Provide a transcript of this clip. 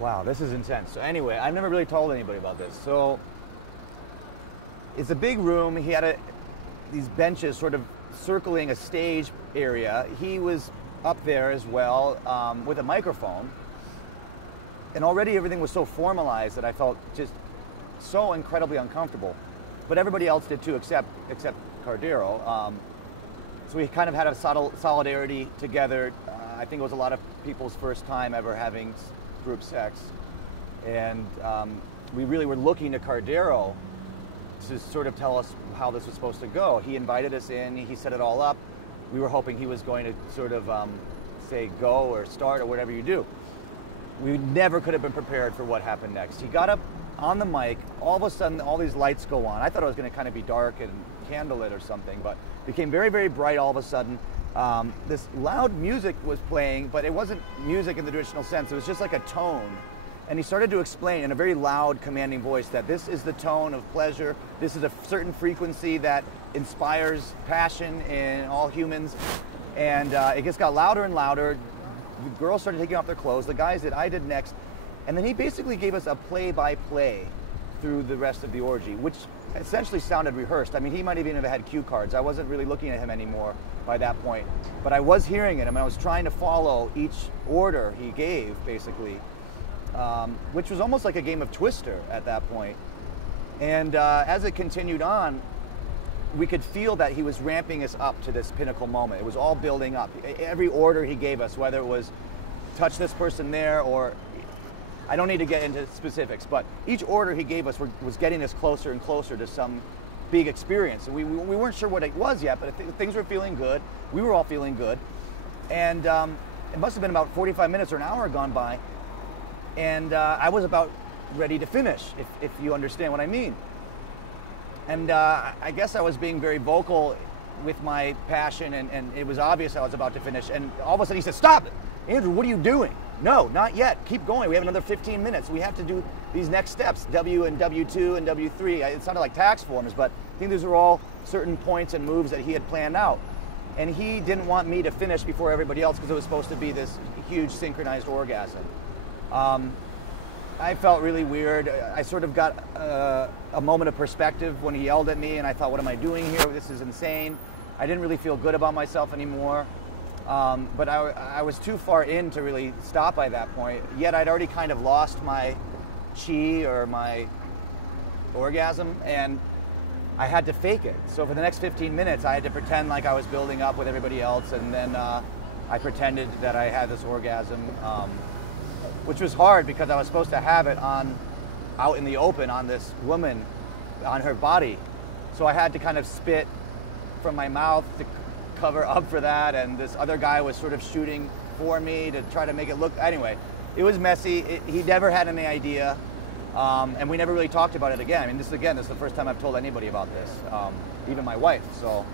Wow, this is intense. So anyway, I've never really told anybody about this. So it's a big room. He had these benches sort of circling a stage area. He was up there as well with a microphone. And already everything was so formalized that I felt just so incredibly uncomfortable. But everybody else did too, except Cardero. So we kind of had a solidarity together. I think it was a lot of people's first time ever having group sex. And we really were looking to Cardero to sort of tell us how this was supposed to go. He invited us in, he set it all up. We were hoping he was going to sort of say go or start or whatever you do. We never could have been prepared for what happened next. He got up on the mic, all of a sudden all these lights go on. I thought it was going to kind of be dark and candlelit or something, but it became very, very bright all of a sudden. This loud music was playing, but it wasn't music in the traditional sense. It was just like a tone. And he started to explain in a very loud, commanding voice that this is the tone of pleasure. This is a certain frequency that inspires passion in all humans. And it just got louder and louder. The girls started taking off their clothes. The guys did. I did next. And then he basically gave us a play-by-play through the rest of the orgy, which essentially sounded rehearsed. I mean, he might even have had cue cards. I wasn't really looking at him anymore by that point. But I was hearing it, and I was trying to follow each order he gave, basically. Which was almost like a game of Twister at that point. And as it continued on, we could feel that he was ramping us up to this pinnacle moment. It was all building up. Every order he gave us, whether it was touch this person there or, I don't need to get into specifics, but each order he gave us was getting us closer and closer to some big experience. And we weren't sure what it was yet, but things were feeling good. We were all feeling good. And it must have been about 45 minutes or an hour gone by. And I was about ready to finish, if you understand what I mean. And I guess I was being very vocal with my passion, and it was obvious I was about to finish. And all of a sudden he said, "Stop it! Andrew, what are you doing?" "No, not yet. Keep going. We have another 15 minutes. We have to do these next steps, W and W2 and W3. It sounded like tax forms, but I think these were all certain points and moves that he had planned out. And he didn't want me to finish before everybody else because it was supposed to be this huge synchronized orgasm. I felt really weird. I sort of got a moment of perspective when he yelled at me, and I thought, what am I doing here? This is insane. I didn't really feel good about myself anymore. But I was too far in to really stop by that point. Yet I'd already kind of lost my chi or my orgasm, and I had to fake it. So for the next 15 minutes, I had to pretend like I was building up with everybody else, and then I pretended that I had this orgasm. Which was hard because I was supposed to have it out in the open on this woman, on her body. So I had to kind of spit from my mouth to cover up for that, and this other guy was sort of shooting for me to try to make it look, anyway, it was messy. He never had any idea, and we never really talked about it again. I mean, this is the first time I've told anybody about this, even my wife, so.